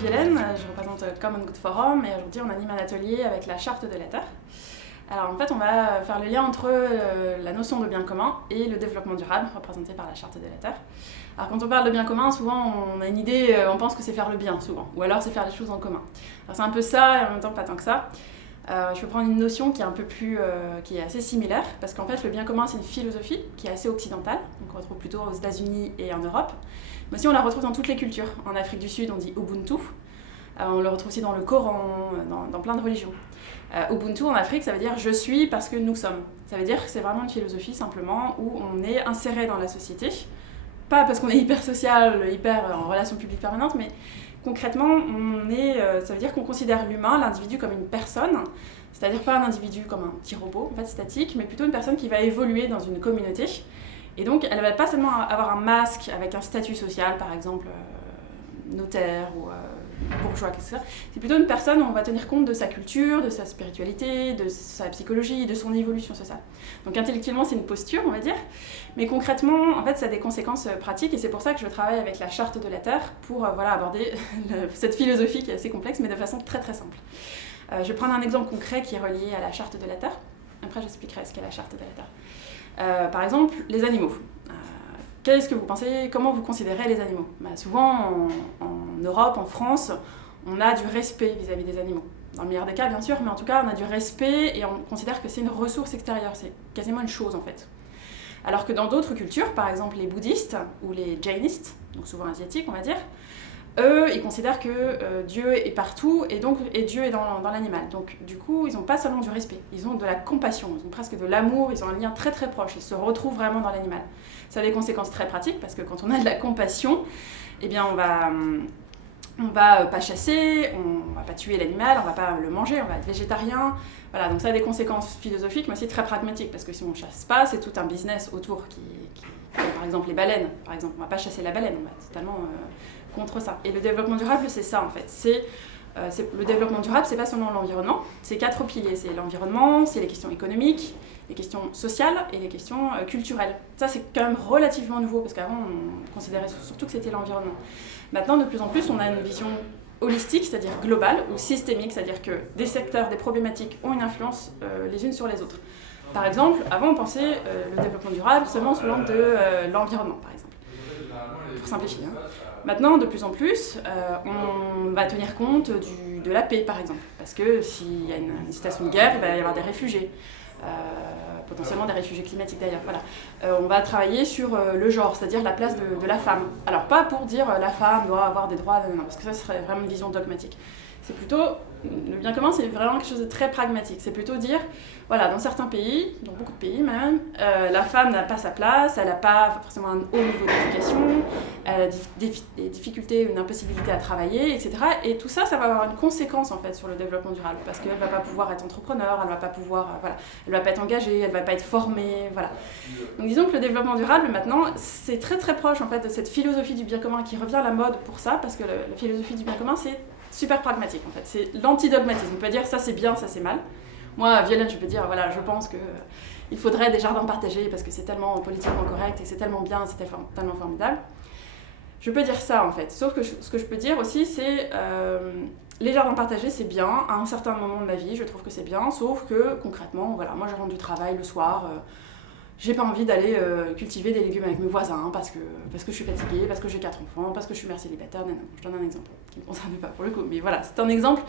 suis Violaine, je représente Common Good Forum et aujourd'hui on anime un atelier avec la charte de la Terre. Alors en fait on va faire le lien entre la notion de bien commun et le développement durable représenté par la charte de la Terre. Alors quand on parle de bien commun, souvent on a une idée, on pense que c'est faire le bien souvent, ou alors c'est faire les choses en commun. Alors c'est un peu ça et en même temps pas tant que ça. Je vais prendre une notion qui est un peu plus, qui est assez similaire, parce qu'en fait le bien commun c'est une philosophie qui est assez occidentale, donc on retrouve plutôt aux États-Unis et en Europe, mais aussi on la retrouve dans toutes les cultures. En Afrique du Sud on dit Ubuntu, on le retrouve aussi dans le Coran, dans plein de religions. Ubuntu en Afrique ça veut dire je suis parce que nous sommes. Ça veut dire que c'est vraiment une philosophie simplement où on est inséré dans la société, pas parce qu'on est hyper social, hyper en relation publique permanente, mais concrètement, ça veut dire qu'on considère l'humain, l'individu comme une personne, c'est-à-dire pas un individu comme un petit robot, en fait, statique, mais plutôt une personne qui va évoluer dans une communauté. Et donc, elle ne va pas seulement avoir un masque avec un statut social, par exemple notaire ou bourgeois, etc. C'est plutôt une personne où on va tenir compte de sa culture, de sa spiritualité, de sa psychologie, de son évolution sociale. Donc intellectuellement, c'est une posture, on va dire, mais concrètement, en fait, ça a des conséquences pratiques et c'est pour ça que je travaille avec la charte de la Terre pour aborder cette philosophie qui est assez complexe, mais de façon très très simple. Je vais prendre un exemple concret qui est relié à la charte de la Terre. Après, j'expliquerai ce qu'est la charte de la Terre. Par exemple, les animaux. Qu'est-ce que vous pensez, comment vous considérez les animaux ? Souvent, en Europe, en France, on a du respect vis-à-vis des animaux. Dans le meilleur des cas, bien sûr, mais en tout cas, on a du respect et on considère que c'est une ressource extérieure. C'est quasiment une chose, en fait. Alors que dans d'autres cultures, par exemple les bouddhistes ou les jainistes, donc souvent asiatiques, on va dire, eux, ils considèrent que Dieu est partout et Dieu est dans l'animal. Donc, du coup, ils n'ont pas seulement du respect, ils ont de la compassion, ils ont presque de l'amour, ils ont un lien très très proche, ils se retrouvent vraiment dans l'animal. Ça a des conséquences très pratiques parce que quand on a de la compassion, eh bien, on va pas chasser, on va pas tuer l'animal, on va pas le manger, on va être végétarien. Voilà, donc ça a des conséquences philosophiques, mais aussi très pragmatiques, parce que si on chasse pas, c'est tout un business autour par exemple les baleines, par exemple, on va pas chasser la baleine, on va totalement contre ça. Et le développement durable, c'est ça en fait. Le développement durable, c'est pas seulement l'environnement, c'est 4 piliers. C'est l'environnement, c'est les questions économiques, les questions sociales et les questions culturelles. Ça, c'est quand même relativement nouveau, parce qu'avant, on considérait surtout que c'était l'environnement. Maintenant, de plus en plus, on a une vision holistique, c'est-à-dire globale, ou systémique, c'est-à-dire que des secteurs, des problématiques ont une influence les unes sur les autres. Par exemple, avant, on pensait le développement durable seulement sous l'angle de l'environnement, par exemple, pour simplifier. Maintenant, de plus en plus, on va tenir compte de la paix, par exemple, parce que s'il y a une situation de guerre, il va y avoir des réfugiés. Potentiellement des réfugiés climatiques d'ailleurs. Voilà. On va travailler sur le genre, c'est-à-dire la place de la femme. Alors pas pour dire la femme doit avoir des droits, non, parce que ça serait vraiment une vision dogmatique. C'est plutôt, le bien commun c'est vraiment quelque chose de très pragmatique. C'est plutôt dire, voilà, dans certains pays, dans beaucoup de pays même, la femme n'a pas sa place, elle n'a pas forcément un haut niveau d'éducation, elle a des difficultés, une impossibilité à travailler, etc. Et tout ça, ça va avoir une conséquence en fait sur le développement durable, parce qu'elle ne va pas pouvoir être entrepreneur, elle ne va pas pouvoir, elle va pas être engagée, elle ne va pas être formée, voilà. Donc disons que le développement durable maintenant, c'est très très proche en fait de cette philosophie du bien commun qui revient à la mode pour ça, parce que la philosophie du bien commun c'est super pragmatique en fait, c'est l'antidogmatisme. On peut dire ça c'est bien, ça c'est mal. Moi, Violaine, je peux dire, voilà, je pense qu'il faudrait des jardins partagés parce que c'est tellement politiquement correct et c'est tellement bien, c'est tellement formidable. Je peux dire ça en fait, sauf que ce que je peux dire aussi c'est les jardins partagés c'est bien à un certain moment de ma vie, je trouve que c'est bien, sauf que concrètement, voilà, moi je rentre du travail le soir, j'ai pas envie d'aller cultiver des légumes avec mes voisins parce que je suis fatiguée, parce que j'ai 4 enfants, parce que je suis mère célibataire, non, je donne un exemple qui ne me concerne pas pour le coup, mais voilà, c'est un exemple.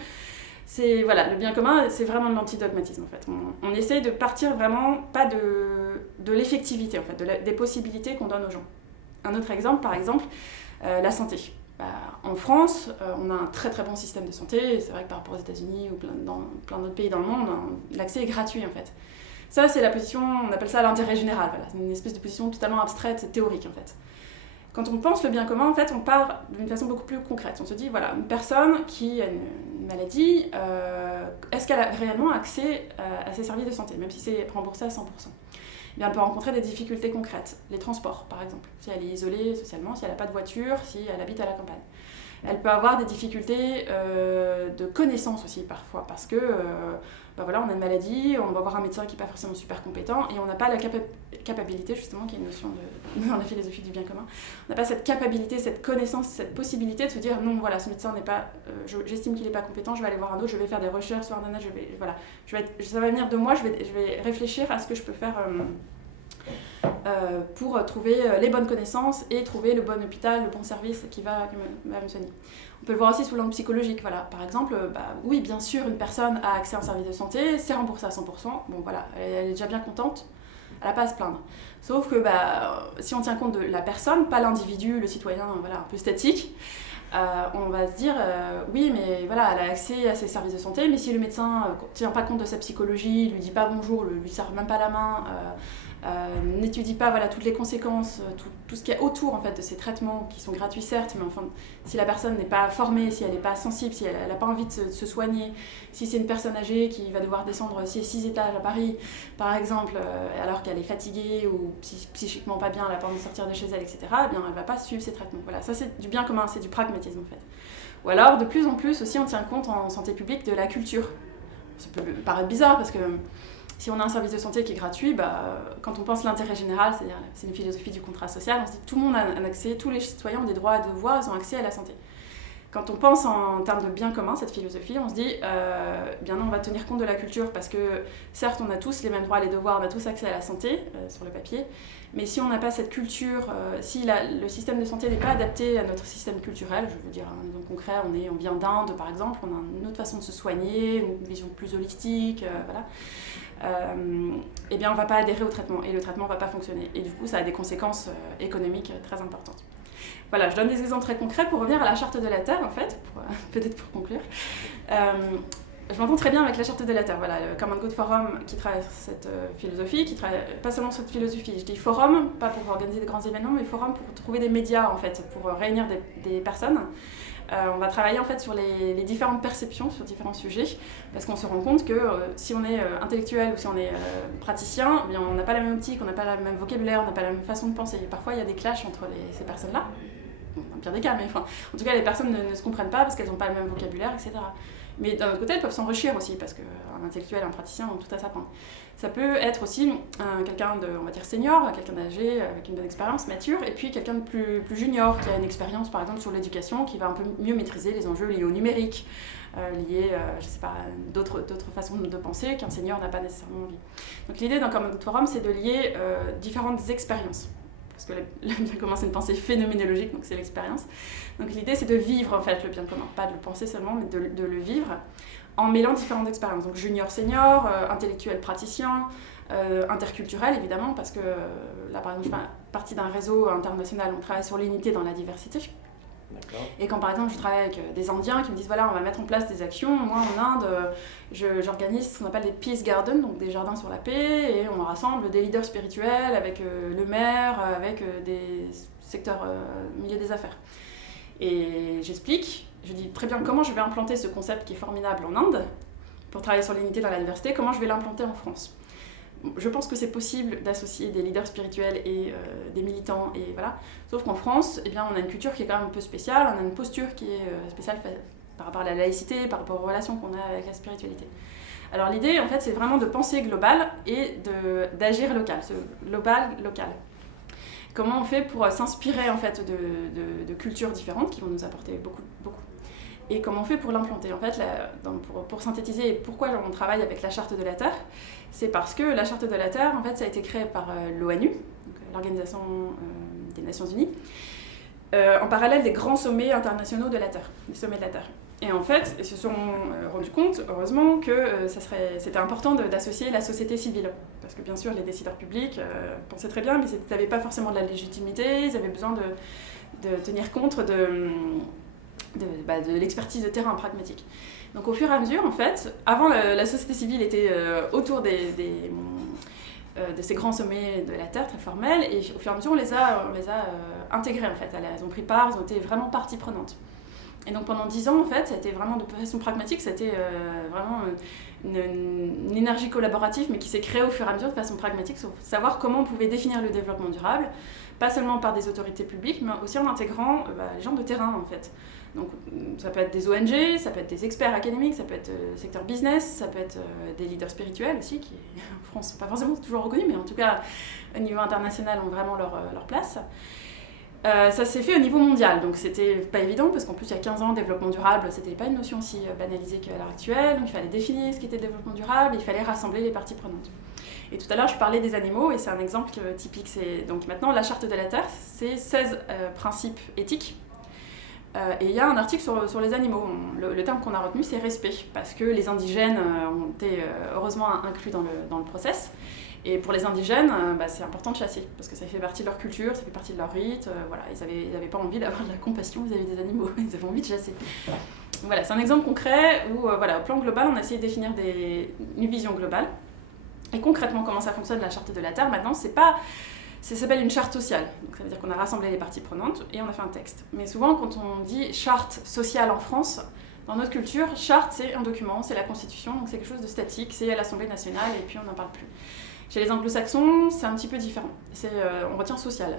C'est, voilà, le bien commun, c'est vraiment de l'antidogmatisme en fait. On essaie de partir vraiment pas de l'effectivité en fait, des possibilités qu'on donne aux gens. Un autre exemple, par exemple, la santé. En France, on a un très très bon système de santé, c'est vrai que par rapport aux États-Unis ou dans plein d'autres pays dans le monde, l'accès est gratuit en fait. Ça, c'est la position, on appelle ça l'intérêt général, voilà. C'est une espèce de position totalement abstraite, théorique en fait. Quand on pense le bien commun, en fait, on part d'une façon beaucoup plus concrète. On se dit, voilà, une personne qui a une maladie, est-ce qu'elle a réellement accès à ses services de santé, même si c'est remboursé à 100%. Eh bien, elle peut rencontrer des difficultés concrètes. Les transports, par exemple. Si elle est isolée socialement, si elle n'a pas de voiture, si elle habite à la campagne. Elle peut avoir des difficultés de connaissance aussi parfois, parce que voilà, on a une maladie, on va voir un médecin qui n'est pas forcément super compétent, et on n'a pas la capacité, justement, qui est une notion dans la philosophie du bien commun, on n'a pas cette capacité, cette connaissance, cette possibilité de se dire non, voilà, ce médecin n'est pas, j'estime qu'il n'est pas compétent, je vais aller voir un autre, je vais faire des recherches sur un voilà, ça va venir de moi, je vais réfléchir à ce que je peux faire pour trouver les bonnes connaissances et trouver le bon hôpital, le bon service qui va me soigner. On peut le voir aussi sous l'angle psychologique. Voilà. Par exemple, oui, bien sûr, une personne a accès à un service de santé, c'est remboursé à 100%. Bon, voilà, elle est déjà bien contente, elle n'a pas à se plaindre. Sauf que si on tient compte de la personne, pas l'individu, le citoyen, voilà, un peu statique, on va se dire, oui, mais voilà, elle a accès à ses services de santé, mais si le médecin ne tient pas compte de sa psychologie, lui dit pas bonjour, lui serre même pas la main, n'étudie pas voilà, toutes les conséquences, tout ce qu'il y a autour en fait, de ces traitements qui sont gratuits certes, mais enfin, si la personne n'est pas formée, si elle n'est pas sensible, si elle n'a pas envie de se soigner, si c'est une personne âgée qui va devoir descendre 6 étages à Paris, par exemple, alors qu'elle est fatiguée ou psychiquement pas bien, elle n'a pas envie de sortir de chez elle, etc., eh bien, elle ne va pas suivre ses traitements. Voilà, ça c'est du bien commun, c'est du pragmatisme en fait. Ou alors, de plus en plus aussi, on tient compte en santé publique de la culture. Ça peut paraître bizarre parce que si on a un service de santé qui est gratuit, quand on pense l'intérêt général, c'est-à-dire c'est une philosophie du contrat social, on se dit que tout le monde a un accès, tous les citoyens ont des droits et devoirs, ils ont accès à la santé. Quand on pense en termes de bien commun, cette philosophie, on se dit, bien non, on va tenir compte de la culture parce que certes, on a tous les mêmes droits et les devoirs, on a tous accès à la santé sur le papier, mais si on n'a pas cette culture, si le système de santé n'est pas adapté à notre système culturel, je veux dire un exemple concret, on vient d'Inde par exemple, on a une autre façon de se soigner, une vision plus holistique, voilà. Eh bien on ne va pas adhérer au traitement et le traitement ne va pas fonctionner. Et du coup, ça a des conséquences économiques très importantes. Voilà, je donne des exemples très concrets pour revenir à la Charte de la Terre, en fait, peut-être pour conclure. Je m'entends très bien avec la Charte de la Terre, voilà, le Common Good Forum qui travaille sur cette philosophie, qui travaille pas seulement sur cette philosophie. Je dis forum, pas pour organiser des grands événements, mais forum pour trouver des médias, en fait, pour réunir des personnes. On va travailler en fait sur les différentes perceptions sur différents sujets, parce qu'on se rend compte que si on est intellectuel ou si on est praticien, eh bien, on n'a pas la même optique, on n'a pas le même vocabulaire, on n'a pas la même façon de penser. Et parfois, il y a des clashs entre ces personnes-là. Bon, dans le pire des cas, mais enfin, en tout cas, les personnes ne se comprennent pas parce qu'elles n'ont pas le même vocabulaire, etc. Mais d'un autre côté, elles peuvent s'enrichir aussi, parce qu'un intellectuel et un praticien ont tout à s'apprendre. Ça peut être aussi quelqu'un de, on va dire, senior, quelqu'un d'âgé, avec une bonne expérience, mature, et puis quelqu'un de plus junior, qui a une expérience, par exemple, sur l'éducation, qui va un peu mieux maîtriser les enjeux liés au numérique, liés, je sais pas, d'autres façons de penser qu'un senior n'a pas nécessairement envie. Donc l'idée d'un Common Good Forum, c'est de lier différentes expériences. Parce que le bien commun, c'est une pensée phénoménologique, donc c'est l'expérience. Donc l'idée, c'est de vivre en fait le bien commun, pas de le penser seulement, mais de le vivre en mêlant différentes expériences. Donc junior, senior, intellectuel, praticien, interculturel évidemment, parce que là par exemple, je fais partie d'un réseau international, on travaille sur l'unité dans la diversité. D'accord. Et quand par exemple je travaille avec des Indiens qui me disent voilà, on va mettre en place des actions, moi en Inde j'organise ce qu'on appelle des peace gardens, donc des jardins sur la paix, et on rassemble des leaders spirituels avec le maire, avec des secteurs milieu des affaires. Et j'explique, je dis très bien comment je vais implanter ce concept qui est formidable en Inde pour travailler sur l'unité dans la diversité, comment je vais l'implanter en France. Je pense que c'est possible d'associer des leaders spirituels et des militants, et voilà. Sauf qu'en France, eh bien, on a une culture qui est quand même un peu spéciale, on a une posture qui est spéciale par rapport à la laïcité, par rapport aux relations qu'on a avec la spiritualité. Alors l'idée, en fait, c'est vraiment de penser global et d'agir local, ce global, local. Comment on fait pour s'inspirer en fait de cultures différentes qui vont nous apporter beaucoup. Et comment on fait pour l'implanter. En fait, pour synthétiser pourquoi on travaille avec la Charte de la Terre, c'est parce que la Charte de la Terre, en fait, ça a été créé par l'ONU, l'Organisation des Nations Unies, en parallèle des grands sommets internationaux de la Terre, des sommets de la Terre. Et en fait, ils se sont rendus compte, heureusement, que c'était important d'associer la société civile. Parce que bien sûr, les décideurs publics pensaient très bien, mais ils n'avaient pas forcément de la légitimité, ils avaient besoin de tenir compte de l'expertise de terrain pragmatique. Donc au fur et à mesure, en fait, avant la société civile était autour de ces grands sommets de la Terre très formels, et au fur et à mesure on les a intégrés en fait. Elles ont pris part, elles ont été vraiment partie prenante. Et donc pendant 10 ans, en fait, ça a été vraiment de façon pragmatique, ça a été vraiment une énergie collaborative, mais qui s'est créée au fur et à mesure de façon pragmatique, sur savoir comment on pouvait définir le développement durable, pas seulement par des autorités publiques, mais aussi en intégrant les gens de terrain, en fait. Donc ça peut être des ONG, ça peut être des experts académiques, ça peut être le secteur business, ça peut être des leaders spirituels aussi, qui en France ne sont pas forcément toujours reconnus, mais en tout cas au niveau international ont vraiment leur place. Ça s'est fait au niveau mondial, donc c'était pas évident parce qu'en plus il y a 15 ans, le développement durable, c'était pas une notion aussi banalisée qu'à l'heure actuelle, donc il fallait définir ce qu'était le développement durable, il fallait rassembler les parties prenantes. Et tout à l'heure je parlais des animaux et c'est un exemple typique, donc maintenant la charte de la Terre, c'est 16 principes éthiques. Et il y a un article sur les animaux. Le terme qu'on a retenu, c'est respect, parce que les indigènes ont été heureusement inclus dans le process. Et pour les indigènes, c'est important de chasser, parce que ça fait partie de leur culture, ça fait partie de leur rite. Voilà, ils n'avaient pas envie d'avoir de la compassion vis-à-vis des animaux, ils avaient envie de chasser. Voilà, c'est un exemple concret où, au plan global, on a essayé de définir une vision globale. Et concrètement, comment ça fonctionne la charte de la Terre maintenant, ça s'appelle une charte sociale. Donc ça veut dire qu'on a rassemblé les parties prenantes et on a fait un texte. Mais souvent, quand on dit charte sociale en France, dans notre culture, charte, c'est un document, c'est la Constitution, donc c'est quelque chose de statique, c'est à l'Assemblée nationale et puis on n'en parle plus. Chez les anglo-saxons, c'est un petit peu différent. On retient social.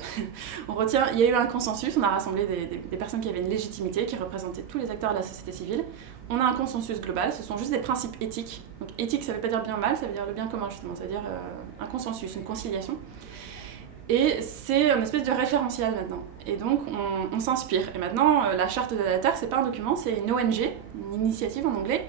Il y a eu un consensus, on a rassemblé des personnes qui avaient une légitimité, qui représentaient tous les acteurs de la société civile. On a un consensus global, ce sont juste des principes éthiques. Donc éthique, ça ne veut pas dire bien mal, ça veut dire le bien commun justement, ça veut dire un consensus, une conciliation. Et c'est une espèce de référentiel maintenant. Et donc, on s'inspire. Et maintenant, la charte de la Terre, c'est pas un document, c'est une ONG, une initiative en anglais,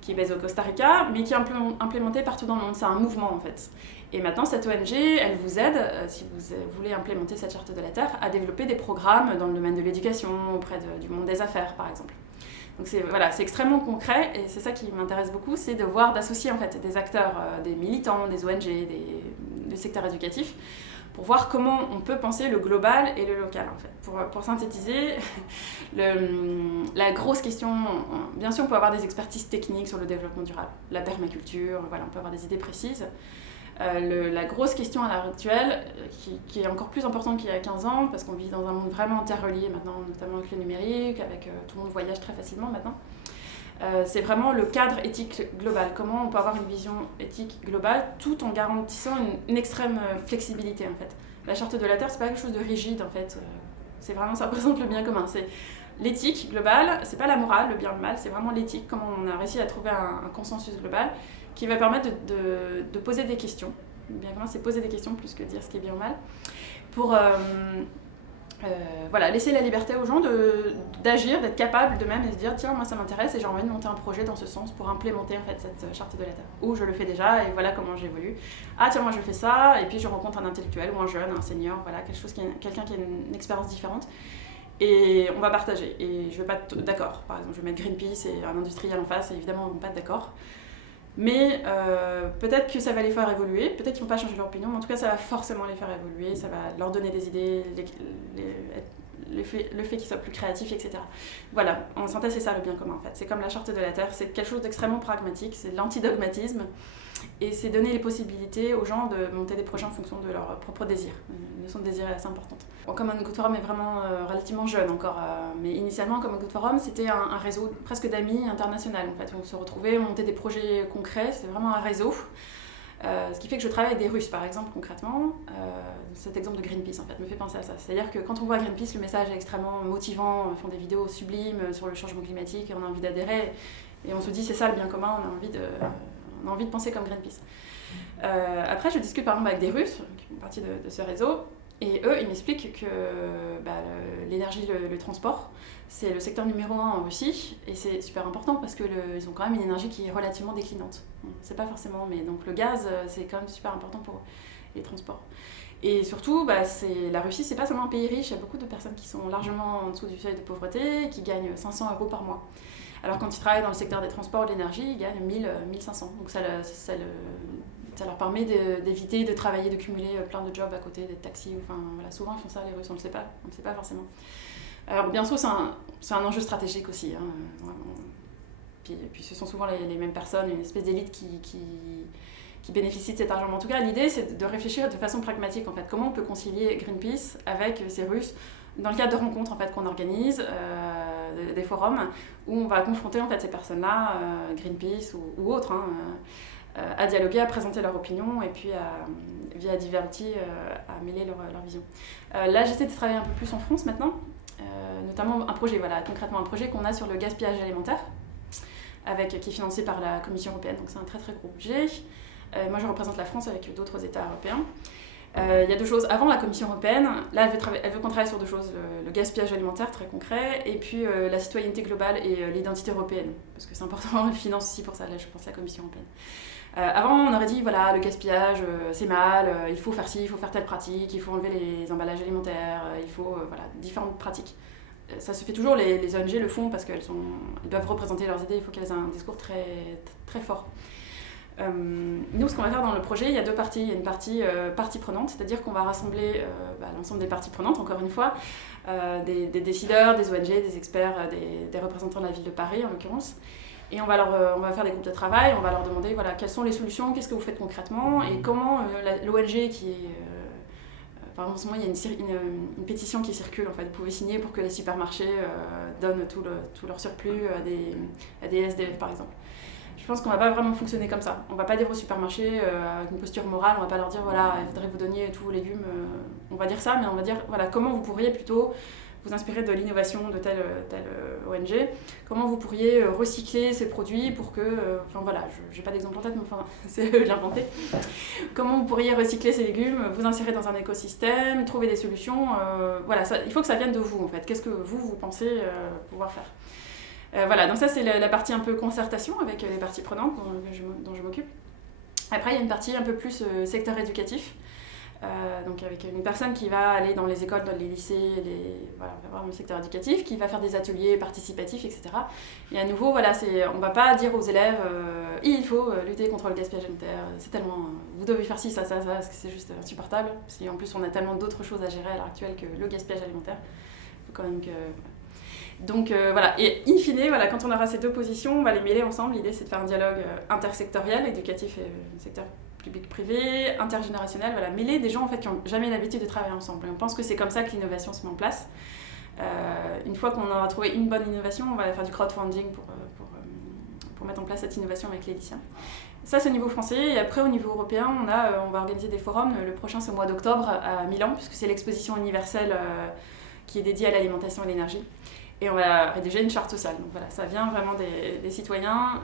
qui est basée au Costa Rica, mais qui est implémentée partout dans le monde. C'est un mouvement, en fait. Et maintenant, cette ONG, elle vous aide, si vous voulez implémenter cette charte de la Terre, à développer des programmes dans le domaine de l'éducation, auprès du monde des affaires, par exemple. Donc c'est extrêmement concret, et c'est ça qui m'intéresse beaucoup, c'est d'associer en fait des acteurs, des militants, des ONG, du secteur éducatif, pour voir comment on peut penser le global et le local, en fait. Pour synthétiser, la grosse question, bien sûr on peut avoir des expertises techniques sur le développement durable, la permaculture, voilà, on peut avoir des idées précises. La grosse question à l'heure actuelle, qui est encore plus importante qu'il y a 15 ans, parce qu'on vit dans un monde vraiment interrelié maintenant, notamment avec le numérique, avec tout le monde voyage très facilement maintenant, c'est vraiment le cadre éthique global. Comment on peut avoir une vision éthique globale tout en garantissant une extrême flexibilité, en fait. La charte de la Terre, c'est pas quelque chose de rigide, en fait. C'est vraiment, ça représente le bien commun. C'est l'éthique globale, c'est pas la morale, le bien, le mal, c'est vraiment l'éthique, comment on a réussi à trouver un consensus global qui va permettre de poser des questions. Le bien commun, c'est poser des questions plus que dire ce qui est bien ou mal. Pour laisser la liberté aux gens d'agir, d'être capables de même et de dire tiens, moi ça m'intéresse et j'ai envie de monter un projet dans ce sens pour implémenter en fait cette charte de la Terre. Ou je le fais déjà et voilà comment j'évolue. Ah tiens, moi je fais ça et puis je rencontre un intellectuel ou un jeune, un senior, voilà, quelqu'un qui a une expérience différente. Et on va partager. Et je ne vais pas être d'accord. Par exemple, je vais mettre Greenpeace et un industriel en face et évidemment on ne va pas être d'accord. Mais peut-être que ça va les faire évoluer, peut-être qu'ils ne vont pas changer leur opinion, mais en tout cas ça va forcément les faire évoluer, ça va leur donner des idées, le fait qu'ils soient plus créatifs, etc. Voilà, en synthèse c'est ça le bien commun en fait. C'est comme la charte de la Terre, c'est quelque chose d'extrêmement pragmatique, c'est l'antidogmatisme, et c'est donner les possibilités aux gens de monter des projets en fonction de leurs propres désirs. Une notion de désir est assez importante. Common Good Forum est vraiment relativement jeune encore, mais initialement Common Good Forum c'était un réseau presque d'amis international en fait. On se retrouvait, on montait des projets concrets, c'est vraiment un réseau. Ce qui fait que je travaille avec des Russes par exemple concrètement. Cet exemple de Greenpeace en fait me fait penser à ça. C'est-à-dire que quand on voit Greenpeace, le message est extrêmement motivant, ils font des vidéos sublimes sur le changement climatique et on a envie d'adhérer. Et on se dit c'est ça le bien commun, on a envie de penser comme Greenpeace. Après je discute par exemple avec des Russes qui font partie de ce réseau. Et eux, ils m'expliquent que l'énergie, le transport, c'est le secteur numéro 1 en Russie. Et c'est super important parce qu'ils ont quand même une énergie qui est relativement déclinante. Bon, c'est pas forcément, mais donc le gaz, c'est quand même super important pour les transports. Et surtout, la Russie, c'est pas seulement un pays riche. Il y a beaucoup de personnes qui sont largement en dessous du seuil de pauvreté, qui gagnent 500 € par mois. Alors quand ils travaillent dans le secteur des transports ou de l'énergie, ils gagnent 1500. Donc ça leur permet d'éviter de travailler, de cumuler plein de jobs à côté, d'être taxi. Enfin, voilà, souvent ils font ça, les Russes, on ne le sait pas forcément. Alors bien sûr, c'est un enjeu stratégique aussi. Hein, puis ce sont souvent les mêmes personnes, une espèce d'élite qui bénéficie de cet argent. Mais en tout cas, l'idée, c'est de réfléchir de façon pragmatique, en fait. Comment on peut concilier Greenpeace avec ces Russes dans le cadre de rencontres en fait, qu'on organise, des forums où on va confronter en fait ces personnes-là, Greenpeace ou autres, à dialoguer, à présenter leur opinion et puis via divers outils à mêler leur vision. Là, j'essaie de travailler un peu plus en France maintenant, notamment concrètement un projet qu'on a sur le gaspillage alimentaire, qui est financé par la Commission européenne, donc c'est un très très gros budget. Moi, je représente la France avec d'autres États européens. Il y a deux choses. Avant la Commission européenne, là, elle veut qu'on travaille sur deux choses. Le gaspillage alimentaire, très concret, et puis la citoyenneté globale et l'identité européenne. Parce que c'est important, elle finance aussi pour ça, là, je pense, la Commission européenne. Avant, on aurait dit, voilà, le gaspillage, c'est mal, il faut faire ci, il faut faire telle pratique, il faut enlever les emballages alimentaires, il faut, différentes pratiques. Ça se fait toujours, les ONG le font parce qu'elles doivent représenter leurs idées, il faut qu'elles aient un discours très, très fort. Nous, ce qu'on va faire dans le projet, il y a deux parties. Il y a une partie partie prenante, c'est-à-dire qu'on va rassembler l'ensemble des parties prenantes, encore une fois, des décideurs, des ONG, des experts, des représentants de la ville de Paris en l'occurrence. Et on va faire des groupes de travail, on va leur demander quelles sont les solutions, qu'est-ce que vous faites concrètement et comment l'ONG qui est... par exemple, en ce moment, il y a une pétition qui circule, en fait. Vous pouvez signer pour que les supermarchés donnent tout leur surplus à des SDF, par exemple. Je pense qu'on ne va pas vraiment fonctionner comme ça. On ne va pas dire aux supermarchés avec une posture morale, on ne va pas leur dire voilà, il faudrait que vous donniez tous vos légumes. On va dire ça, mais on va dire voilà, comment vous pourriez plutôt vous inspirer de l'innovation de telle ONG, comment vous pourriez recycler ces produits pour que... je n'ai pas d'exemple en tête, mais c'est eux de l'inventer. Comment vous pourriez recycler ces légumes, vous insérer dans un écosystème, trouver des solutions. Il faut que ça vienne de vous, en fait. Qu'est-ce que vous pensez pouvoir faire ? Donc ça, c'est la partie un peu concertation avec les parties prenantes dont je m'occupe. Après, il y a une partie un peu plus secteur éducatif. Donc avec une personne qui va aller dans les écoles, dans les lycées, vraiment le secteur éducatif, qui va faire des ateliers participatifs, etc. Et à nouveau, on ne va pas dire aux élèves il faut lutter contre le gaspillage alimentaire, c'est tellement... vous devez faire ci, ça, parce que c'est juste insupportable. Parce qu'en plus, on a tellement d'autres choses à gérer à l'heure actuelle que le gaspillage alimentaire. Il faut quand même que... Donc et in fine, quand on aura ces deux positions, on va les mêler ensemble. L'idée, c'est de faire un dialogue intersectoriel, éducatif et secteur public-privé, intergénérationnel, mêler des gens en fait, qui n'ont jamais l'habitude de travailler ensemble. Et on pense que c'est comme ça que l'innovation se met en place. Une fois qu'on aura trouvé une bonne innovation, on va faire du crowdfunding pour mettre en place cette innovation avec les lycéens. Ça, c'est au niveau français. Et après, au niveau européen, on va organiser des forums. Le prochain, c'est au mois d'octobre à Milan, puisque c'est l'exposition universelle qui est dédiée à l'alimentation et l'énergie. Et on va rédiger une charte sociale. Donc ça vient vraiment des citoyens.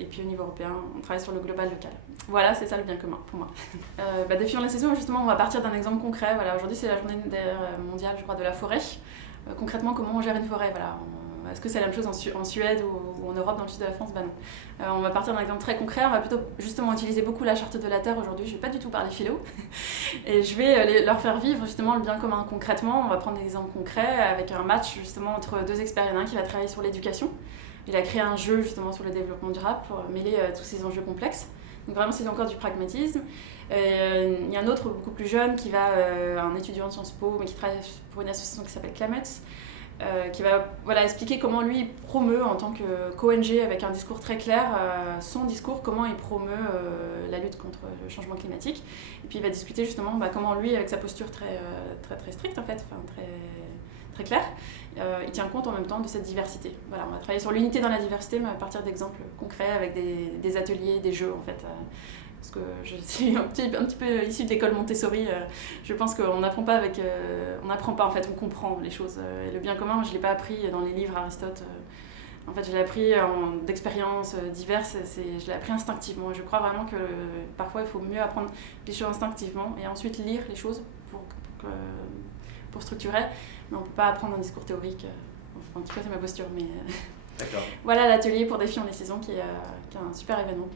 Et puis au niveau européen, on travaille sur le global local. Voilà, c'est ça le bien commun pour moi. Défiant la saison, justement, on va partir d'un exemple concret. Aujourd'hui, c'est la journée mondiale, je crois, de la forêt. Concrètement, comment on gère une forêt ? Est-ce que c'est la même chose en Suède ou en Europe, dans le sud de la France ? Non. On va partir d'un exemple très concret. On va plutôt justement utiliser beaucoup la charte de la Terre aujourd'hui. Je ne vais pas du tout parler philo. Et je vais leur faire vivre justement le bien commun concrètement. On va prendre des exemples concrets avec un match justement entre deux experts. Il y en a un qui va travailler sur l'éducation. Il a créé un jeu justement sur le développement durable pour mêler tous ces enjeux complexes. Donc vraiment, c'est encore du pragmatisme. Il y a un autre beaucoup plus jeune qui un étudiant de Sciences Po, mais qui travaille pour une association qui s'appelle Clamets. Qui va expliquer comment lui promeut en tant qu'ONG avec un discours très clair son discours, comment il promeut la lutte contre le changement climatique. Et puis il va discuter justement comment lui, avec sa posture très, très, très stricte en fait, très, très claire, il tient compte en même temps de cette diversité. On va travailler sur l'unité dans la diversité, mais à partir d'exemples concrets avec des ateliers, des jeux en fait. Parce que je suis un petit peu issue de l'école Montessori, je pense qu'on n'apprend pas on n'apprend pas en fait, on comprend les choses. Et le bien commun, je ne l'ai pas appris dans les livres Aristote. En fait, je l'ai appris d'expériences diverses, je l'ai appris instinctivement. Et je crois vraiment que parfois, il faut mieux apprendre les choses instinctivement et ensuite lire les choses pour structurer. Mais on ne peut pas apprendre un discours théorique. En tout cas, c'est ma posture. Mais D'accord. Voilà l'atelier pour Défiant les saisons qui est un super événement.